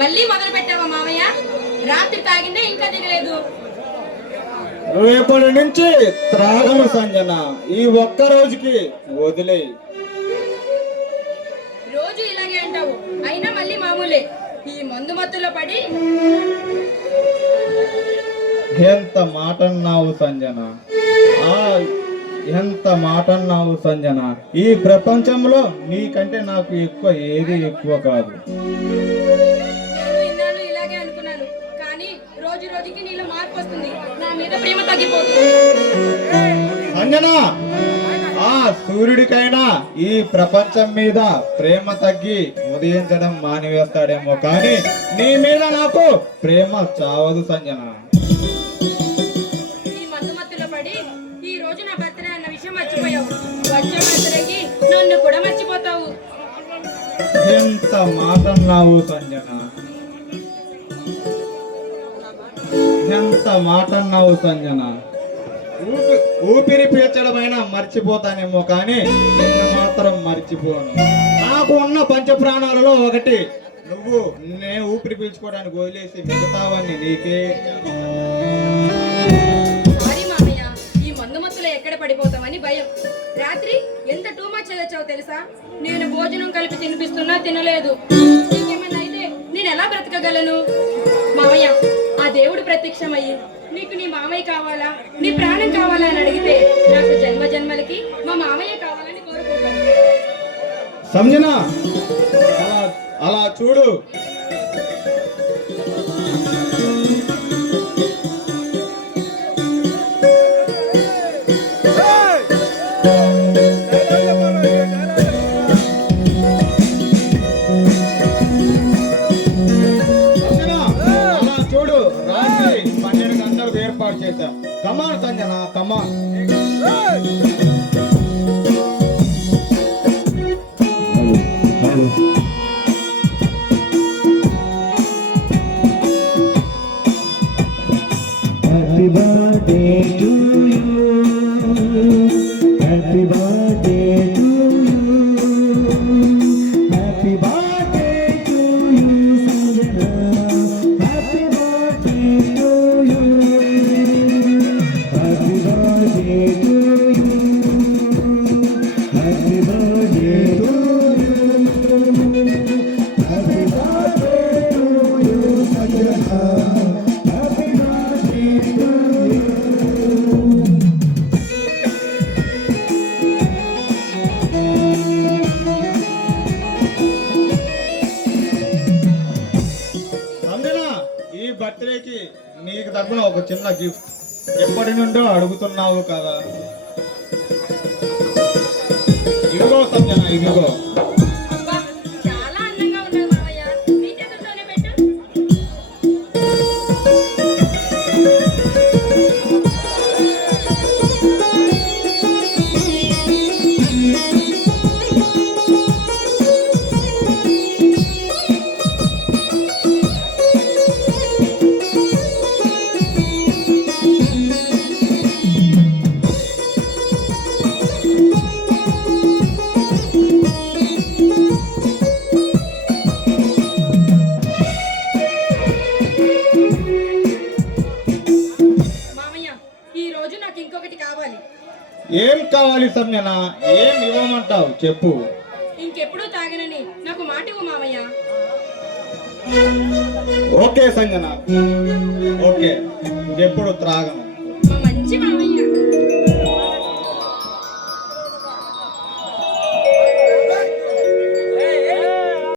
మళ్ళీ మొదలు పెట్టావా మామయ్య? రాత్రి తాగిందే ఇంకా దిగలేదు. రేపటి నుంచి త్రాగను సంజన, ఈ ఒక్క రోజుకి వదిలే. రోజు ఇలాగే అంటావు, అయినా మళ్ళీ మామూలే. ఈ మందు మత్తులో పడి ఎంత మాట అన్నావు సంజన, ఎంత మాట అన్నావు సంజన. ఈ ప్రపంచంలో నీకంటే నాకు ఎక్కువ ఏది ఎక్కువ కాదు. నేను ఇన్నాళ్ళు ఇలాగే అనుకున్నాను, కానీ రోజు రోజుకి నీలో మార్పు వస్తుంది. నా మీద ప్రేమ తగ్గిపోతుంది. సంజన, ఆ సూర్యుడికైనా ఈ ప్రపంచం మీద ప్రేమ తగ్గి ఉదయించడం మానివేస్తాడేమో, కానీ నీ మీద నాకు ప్రేమ చావదు సంజన. ఈ మందు మత్తులో పడి ఈ రోజు నా బర్త్డే అన్న విషయం మర్చిపోయావు. వచ్చే బర్త్డేకి నన్ను కూడా మర్చిపోతావు. ఎంత మాట అన్నావు సంజన, ఎంత మాట అన్నావు సంజన. ఊపిరి పీల్చడమైనా మర్చిపోతానేమో, కానీ నిన్ను మాత్రం మర్చిపోను. నాకు ఉన్న పంచ ప్రాణాలలో ఒకటి నువ్వు. నేను ఊపిరి పీల్చుకోవడానికి వదిలేసి మిగతావన్నీ నీకే. మరి మామయ్య, ఈ మందు మత్తులో ఎక్కడ పడిపోతామని భయం. రాత్రి ఎంత టూ మచ్ చదివావు తెలుసా? నేను భోజనం కలిపి తినిపిస్తున్నా తినలేదు. నీకేమన్నా అయితే నేను ఎలా బ్రతకగలను? మామయ్య, ఆ దేవుడు ప్రత్యక్షమయ్యి నీకు నీ మామయ్య కావాలా, నీ ప్రాణం కావాలా అని అడిగితే నాకు జన్మ జన్మలకి మా మామయ్య కావాలని కోరుకుంటాను. సంజన, అలా చూడు. కమాన్ సంజన, కమాన్. Happy birthday to you. Happy birthday to you. Happy birthday to you, Sanjana. Happy birthday to you. Happy birthday to you. Happy birthday to you. Happy birthday to you, Sanjana. Happy birthday to you. Sanjana, ఈ బర్త్డేకి నీకు తరపున ఒక చిన్న gift. ఎప్పటి నుండో అడుగుతున్నావు కదా. ఇదిగో సంజన, ఇదిగో. అబ్బా, చాలా అందంగా ఉన్నావు మామయ్య. నీ చేతుల్లోనే పెట్టు. మామయ్య, ఈ రోజు నాకు ఇంకొకటి కావాలి. ఏం కావాలి సంజన? ఏం ఇవ్వమంటావు చెప్పు. ఇంకెప్పుడు తాగనని నాకు మాట ఇవ్వు మామయ్య. Okay Sanjana, okay. ఎప్పుడు త్రాగను. మా మంచి మామయ్య.